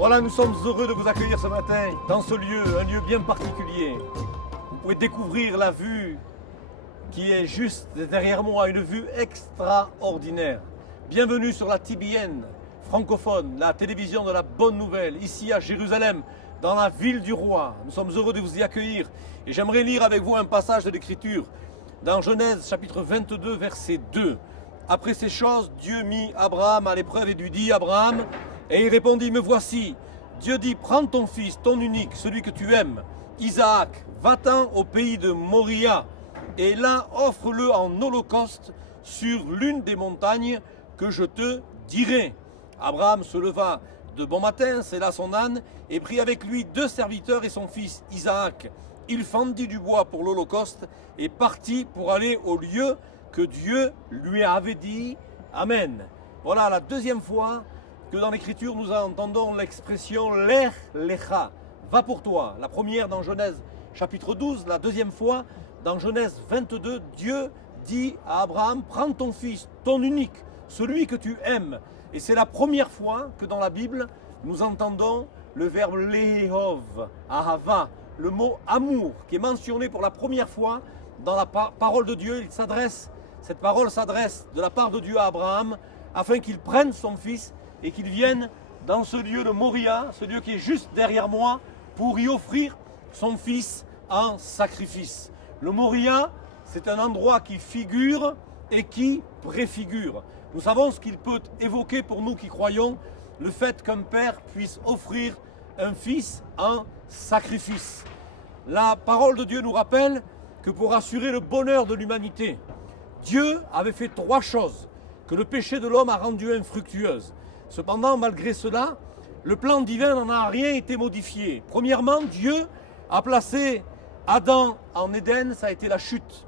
Voilà, nous sommes heureux de vous accueillir ce matin dans ce lieu, un lieu bien particulier. Vous pouvez découvrir la vue qui est juste derrière moi, une vue extraordinaire. Bienvenue sur la TBN francophone, la télévision de la bonne nouvelle, ici à Jérusalem, dans la ville du roi. Nous sommes heureux de vous y accueillir et j'aimerais lire avec vous un passage de l'Écriture dans Genèse chapitre 22 verset 2. Après ces choses, Dieu mit Abraham à l'épreuve et lui dit: Abraham, et il répondit: me voici. Dieu dit: prends ton fils, ton unique, celui que tu aimes, Isaac, va-t'en au pays de Moria, et là offre-le en holocauste sur l'une des montagnes que je te dirai. Abraham se leva de bon matin, sella son âne, et prit avec lui 2 serviteurs et son fils Isaac. Il fendit du bois pour l'holocauste et partit pour aller au lieu que Dieu lui avait dit. Amen. Voilà la deuxième fois que dans l'Écriture nous entendons l'expression Lech Lecha, va pour toi. La première dans Genèse chapitre 12, la deuxième fois dans Genèse 22, Dieu dit à Abraham: prends ton fils, ton unique, celui que tu aimes. Et c'est la première fois que dans la Bible nous entendons le verbe Lehov, Ahava, le mot amour, qui est mentionné pour la première fois dans la parole de Dieu. Cette parole s'adresse de la part de Dieu à Abraham afin qu'il prenne son fils et qu'il vienne dans ce lieu de Moria, ce lieu qui est juste derrière moi, pour y offrir son fils en sacrifice. Le Moria, c'est un endroit qui figure et qui préfigure. Nous savons ce qu'il peut évoquer pour nous qui croyons, le fait qu'un père puisse offrir un fils en sacrifice. La parole de Dieu nous rappelle que pour assurer le bonheur de l'humanité, Dieu avait fait 3 choses que le péché de l'homme a rendues infructueuses. Cependant, malgré cela, le plan divin n'en a rien été modifié. Premièrement, Dieu a placé Adam en Éden, ça a été la chute.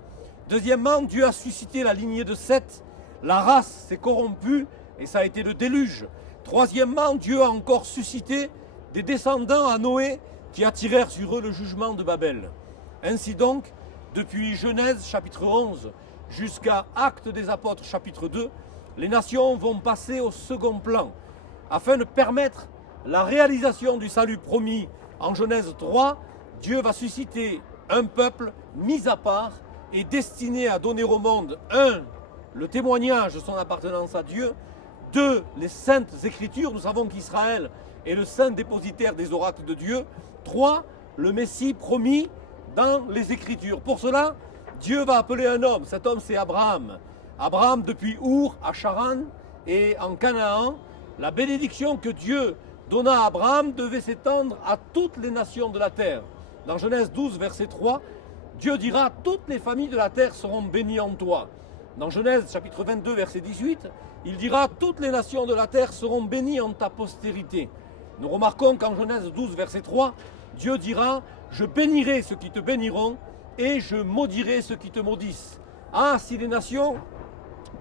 Deuxièmement, Dieu a suscité la lignée de Seth, la race s'est corrompue et ça a été le déluge. Troisièmement, Dieu a encore suscité des descendants à Noé qui attirèrent sur eux le jugement de Babel. Ainsi donc, depuis Genèse chapitre 11 jusqu'à Actes des Apôtres chapitre 2, les nations vont passer au second plan afin de permettre la réalisation du salut promis en Genèse 3. Dieu va susciter un peuple mis à part et destiné à donner au monde 1. Le témoignage de son appartenance à Dieu, 2. Les saintes écritures, nous savons qu'Israël est le saint dépositaire des oracles de Dieu, 3. Le Messie promis dans les écritures. Pour cela, Dieu va appeler un homme, cet homme c'est Abraham. Abraham, depuis Our à Charan et en Canaan, la bénédiction que Dieu donna à Abraham devait s'étendre à toutes les nations de la terre. Dans Genèse 12, verset 3, Dieu dira: toutes les familles de la terre seront bénies en toi. Dans Genèse chapitre 22, verset 18, il dira: toutes les nations de la terre seront bénies en ta postérité. Nous remarquons qu'en Genèse 12, verset 3, Dieu dira: je bénirai ceux qui te béniront et je maudirai ceux qui te maudissent. Ah, si les nations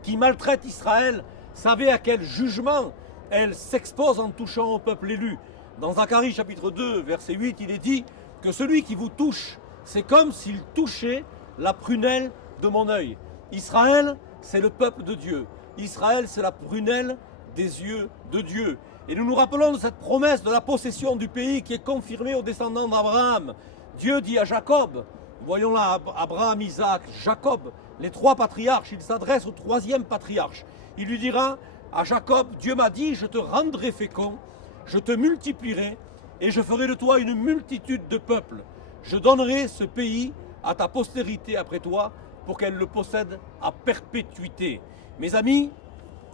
qui maltraitent Israël savaient à quel jugement elles s'exposent en touchant au peuple élu. Dans Zacharie chapitre 2, verset 8, il est dit que celui qui vous touche, c'est comme s'il touchait la prunelle de mon œil. Israël, c'est le peuple de Dieu. Israël, c'est la prunelle des yeux de Dieu. Et nous nous rappelons de cette promesse de la possession du pays qui est confirmée aux descendants d'Abraham. Dieu dit à Jacob, voyons là Abraham, Isaac, Jacob, les 3 patriarches, il s'adresse au 3e patriarche. Il lui dira à Jacob: Dieu m'a dit, je te rendrai fécond, je te multiplierai et je ferai de toi une multitude de peuples. Je donnerai ce pays à ta postérité après toi pour qu'elle le possède à perpétuité. Mes amis,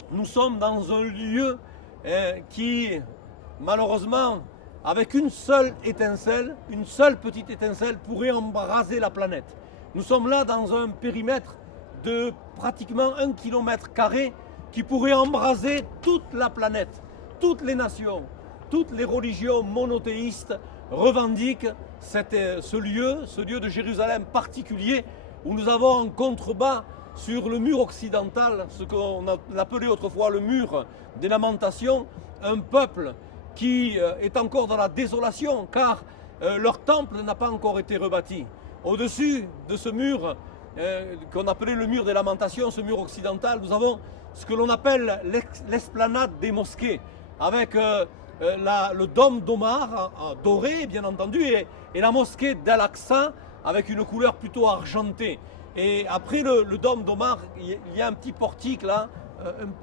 nous sommes dans un lieu qui, malheureusement, avec une seule étincelle, une seule petite étincelle, pourrait embraser la planète. Nous sommes là dans un périmètre de pratiquement 1 km² qui pourrait embraser toute la planète. Toutes les nations, toutes les religions monothéistes revendiquent ce lieu de Jérusalem particulier où nous avons en contrebas sur le mur occidental, ce qu'on appelait autrefois le mur des lamentations, un peuple qui est encore dans la désolation car leur temple n'a pas encore été rebâti. Au-dessus de ce mur qu'on appelait le mur des lamentations, ce mur occidental, nous avons ce que l'on appelle l'esplanade des mosquées, avec le dôme d'Omar, doré bien entendu, et la mosquée d'Al-Aqsa avec une couleur plutôt argentée. Et après le dôme d'Omar, il y a un petit portique là,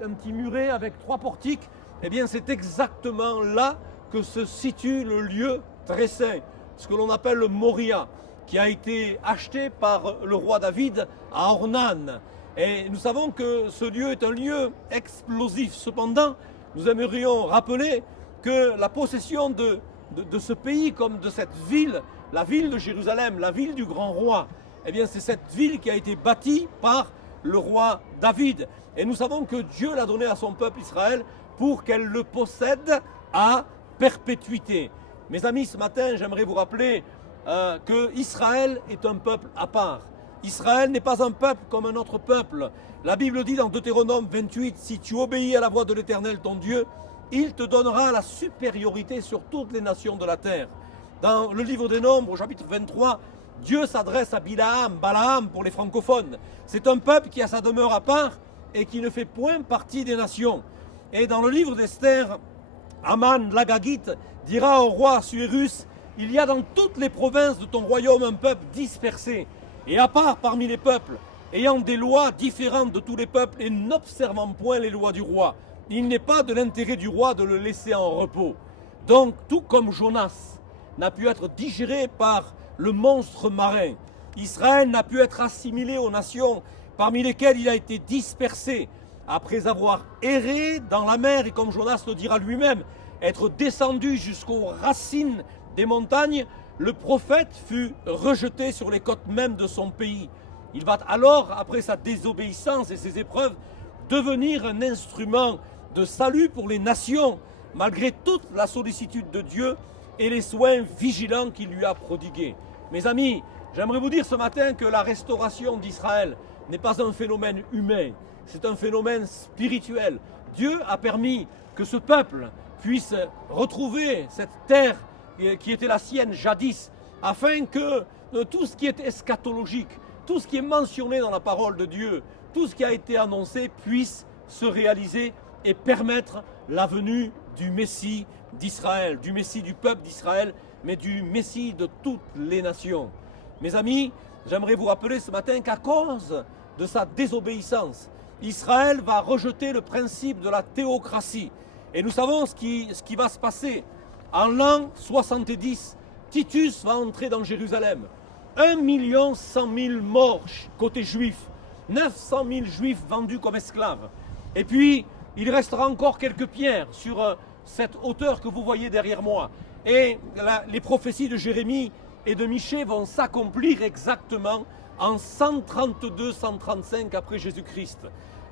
un petit muret avec 3 portiques. Eh bien c'est exactement là que se situe le lieu très saint, ce que l'on appelle le Moria, qui a été acheté par le roi David à Ornan. Et nous savons que ce lieu est un lieu explosif. Cependant, nous aimerions rappeler que la possession de ce pays comme de cette ville, la ville de Jérusalem, la ville du grand roi, eh bien c'est cette ville qui a été bâtie par le roi David. Et nous savons que Dieu l'a donné à son peuple Israël pour qu'elle le possède à perpétuité. Mes amis, ce matin, j'aimerais vous rappeler que Israël est un peuple à part. Israël n'est pas un peuple comme un autre peuple. La Bible dit dans Deutéronome 28, si tu obéis à la voix de l'Éternel ton Dieu, il te donnera la supériorité sur toutes les nations de la terre. Dans le livre des Nombres, au chapitre 23, Dieu s'adresse à Balaam pour les francophones. C'est un peuple qui a sa demeure à part et qui ne fait point partie des nations. Et dans le livre d'Esther, Aman l'Agagite dira au roi Assuérus, il y a dans toutes les provinces de ton royaume un peuple dispersé et à part parmi les peuples, ayant des lois différentes de tous les peuples et n'observant point les lois du roi. Il n'est pas de l'intérêt du roi de le laisser en repos. Donc, tout comme Jonas n'a pu être digéré par le monstre marin, Israël n'a pu être assimilé aux nations parmi lesquelles il a été dispersé, après avoir erré dans la mer et comme Jonas le dira lui-même, être descendu jusqu'aux racines des montagnes, le prophète fut rejeté sur les côtes même de son pays. Il va alors, après sa désobéissance et ses épreuves, devenir un instrument de salut pour les nations, malgré toute la sollicitude de Dieu et les soins vigilants qu'il lui a prodigués. Mes amis, j'aimerais vous dire ce matin que la restauration d'Israël n'est pas un phénomène humain, c'est un phénomène spirituel. Dieu a permis que ce peuple puisse retrouver cette terre qui était la sienne jadis, afin que tout ce qui est eschatologique, tout ce qui est mentionné dans la parole de Dieu, tout ce qui a été annoncé puisse se réaliser et permettre la venue du Messie d'Israël, du Messie du peuple d'Israël, mais du Messie de toutes les nations. Mes amis, j'aimerais vous rappeler ce matin qu'à cause de sa désobéissance, Israël va rejeter le principe de la théocratie. Et nous savons ce qui va se passer. En l'an 70, Titus va entrer dans Jérusalem. 1 100 000 morts côté juif, 900 000 juifs vendus comme esclaves. Et puis, il restera encore quelques pierres sur cette hauteur que vous voyez derrière moi. Et les prophéties de Jérémie et de Michée vont s'accomplir exactement en 132-135 après Jésus-Christ.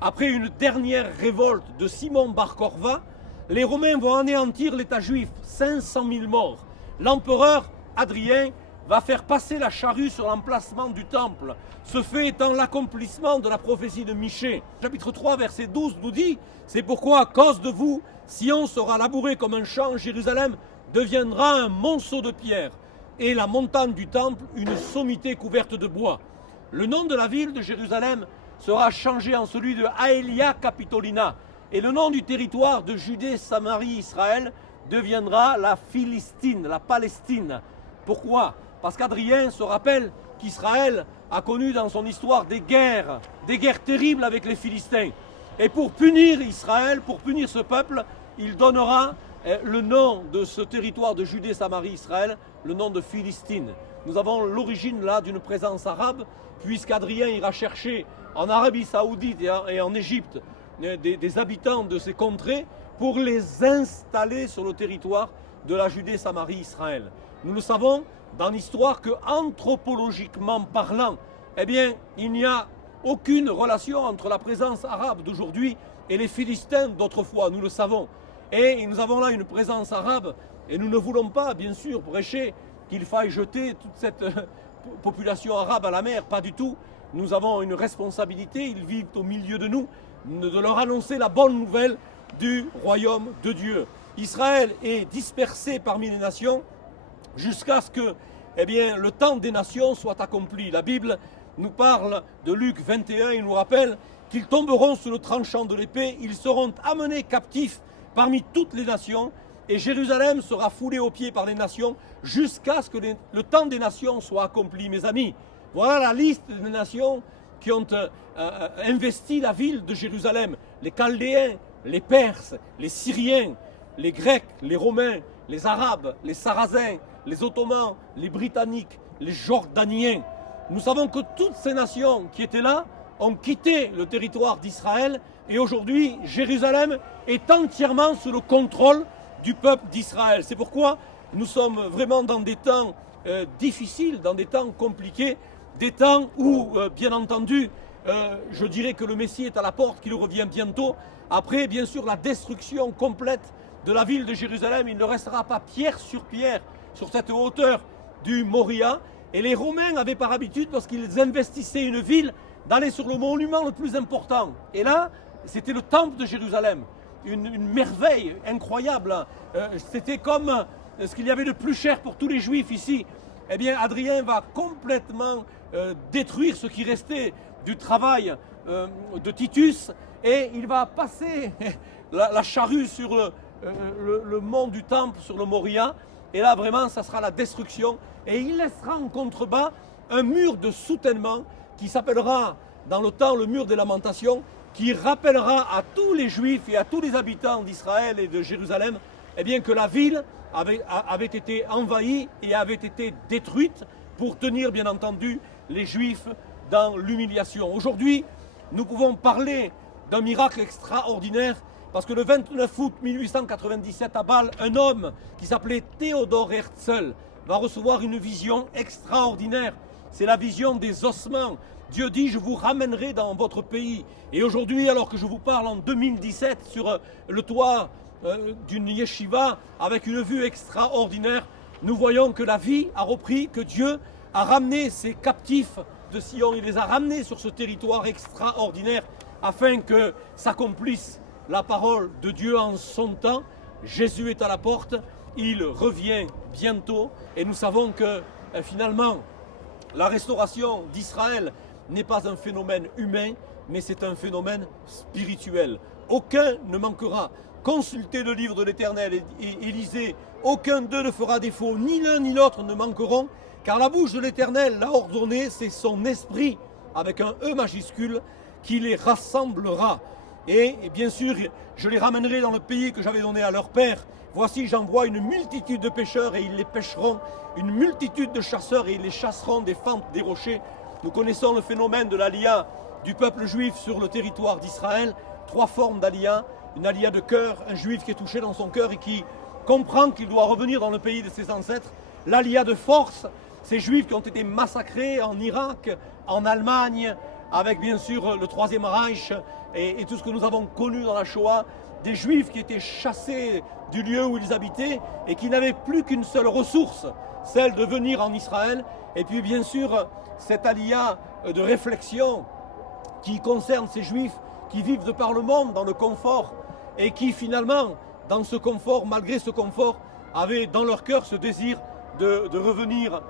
Après une dernière révolte de Simon Bar Korva, les Romains vont anéantir l'État juif, 500 000 morts. L'empereur Hadrien va faire passer la charrue sur l'emplacement du temple. Ce fait étant l'accomplissement de la prophétie de Michée. Chapitre 3, verset 12 nous dit « C'est pourquoi à cause de vous, Sion sera labouré comme un champ, Jérusalem deviendra un monceau de pierre, et la montagne du temple une sommité couverte de bois. » Le nom de la ville de Jérusalem sera changé en celui de Aelia Capitolina, et le nom du territoire de Judée, Samarie, Israël deviendra la Philistine, la Palestine. Pourquoi? Parce qu'Adrien se rappelle qu'Israël a connu dans son histoire des guerres terribles avec les Philistins. Et pour punir Israël, pour punir ce peuple, il donnera le nom de ce territoire de Judée, Samarie, Israël, le nom de Philistine. Nous avons l'origine là d'une présence arabe, puisqu'Adrien ira chercher en Arabie Saoudite et en Égypte des habitants de ces contrées pour les installer sur le territoire de la Judée, Samarie, Israël. Nous le savons dans l'histoire que, anthropologiquement parlant, eh bien, il n'y a aucune relation entre la présence arabe d'aujourd'hui et les Philistins d'autrefois, nous le savons. Et nous avons là une présence arabe, et nous ne voulons pas, bien sûr, prêcher qu'il faille jeter toute cette population arabe à la mer, pas du tout. Nous avons une responsabilité, ils vivent au milieu de nous, de leur annoncer la bonne nouvelle du royaume de Dieu. Israël est dispersé parmi les nations jusqu'à ce que le temps des nations soit accompli. La Bible nous parle de Luc 21, il nous rappelle qu'ils tomberont sous le tranchant de l'épée, ils seront amenés captifs parmi toutes les nations et Jérusalem sera foulée aux pieds par les nations jusqu'à ce que le temps des nations soit accompli, mes amis. Voilà la liste des nations qui ont investi la ville de Jérusalem. Les Chaldéens, les Perses, les Syriens, les Grecs, les Romains, les Arabes, les Sarrasins, les Ottomans, les Britanniques, les Jordaniens. Nous savons que toutes ces nations qui étaient là ont quitté le territoire d'Israël et aujourd'hui Jérusalem est entièrement sous le contrôle du peuple d'Israël. C'est pourquoi nous sommes vraiment dans des temps difficiles, dans des temps compliqués, des temps où, bien entendu, je dirais que le Messie est à la porte, qu'il revient bientôt. Après, bien sûr, la destruction complète de la ville de Jérusalem, il ne restera pas pierre sur cette hauteur du Moria. Et les Romains avaient par habitude, lorsqu'ils investissaient une ville, d'aller sur le monument le plus important. Et là, c'était le temple de Jérusalem. Une merveille incroyable. C'était comme ce qu'il y avait de plus cher pour tous les Juifs ici. Eh bien, Adrien va complètement détruire ce qui restait du travail de Titus et il va passer la charrue sur le mont du temple, sur le Moria. Et là, vraiment, ça sera la destruction. Et il laissera en contrebas un mur de soutènement qui s'appellera dans le temps le mur des lamentations, qui rappellera à tous les Juifs et à tous les habitants d'Israël et de Jérusalem eh bien, que la ville avait été envahie et avait été détruite pour tenir bien entendu les Juifs dans l'humiliation. Aujourd'hui, nous pouvons parler d'un miracle extraordinaire parce que le 29 août 1897 à Bâle, un homme qui s'appelait Théodore Herzl va recevoir une vision extraordinaire. C'est la vision des ossements. Dieu dit, je vous ramènerai dans votre pays. Et aujourd'hui, alors que je vous parle en 2017 sur le toit d'une yeshiva avec une vue extraordinaire, nous voyons que la vie a repris, que Dieu a ramené ses captifs de Sion, il les a ramenés sur ce territoire extraordinaire afin que s'accomplisse la parole de Dieu en son temps. Jésus est à la porte, il revient bientôt et nous savons que finalement la restauration d'Israël n'est pas un phénomène humain, mais c'est un phénomène spirituel. Aucun ne manquera. Consultez le livre de l'Éternel et lisez, aucun d'eux ne fera défaut, ni l'un ni l'autre ne manqueront, car la bouche de l'Éternel l'a ordonné, c'est son esprit, avec un E majuscule, qui les rassemblera. Et bien sûr, je les ramènerai dans le pays que j'avais donné à leur père. Voici, j'envoie une multitude de pêcheurs et ils les pêcheront, une multitude de chasseurs et ils les chasseront des fentes des rochers. Nous connaissons le phénomène de l'aliyah du peuple juif sur le territoire d'Israël. 3 formes d'aliyah. Une aliyah de cœur, un juif qui est touché dans son cœur et qui comprend qu'il doit revenir dans le pays de ses ancêtres. L'aliyah de force, ces juifs qui ont été massacrés en Irak, en Allemagne, avec bien sûr le Troisième Reich et tout ce que nous avons connu dans la Shoah. Des juifs qui étaient chassés du lieu où ils habitaient et qui n'avaient plus qu'une seule ressource, celle de venir en Israël. Et puis bien sûr, cette aliyah de réflexion qui concerne ces juifs qui vivent de par le monde dans le confort et qui finalement, dans ce confort, malgré ce confort, avaient dans leur cœur ce désir de revenir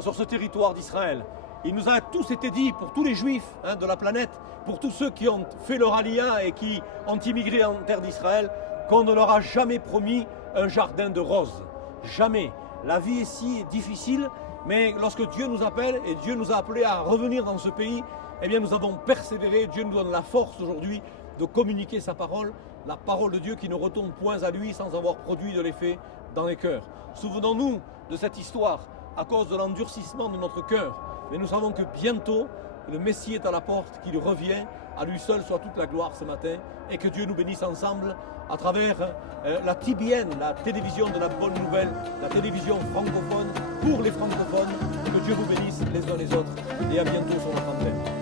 sur ce territoire d'Israël. Il nous a tous été dit, pour tous les juifs de la planète, pour tous ceux qui ont fait leur aliyah et qui ont immigré en terre d'Israël, qu'on ne leur a jamais promis un jardin de roses. Jamais. La vie ici est difficile, mais lorsque Dieu nous appelle et Dieu nous a appelés à revenir dans ce pays, eh bien nous avons persévéré. Dieu nous donne la force aujourd'hui de communiquer sa parole, la parole de Dieu qui ne retourne point à lui sans avoir produit de l'effet dans les cœurs. Souvenons-nous de cette histoire à cause de l'endurcissement de notre cœur. Mais nous savons que bientôt, le Messie est à la porte, qu'il revient, à lui seul soit toute la gloire ce matin, et que Dieu nous bénisse ensemble à travers la TBN, la télévision de la bonne nouvelle, la télévision francophone pour les francophones. Que Dieu vous bénisse les uns les autres, et à bientôt sur notre antenne.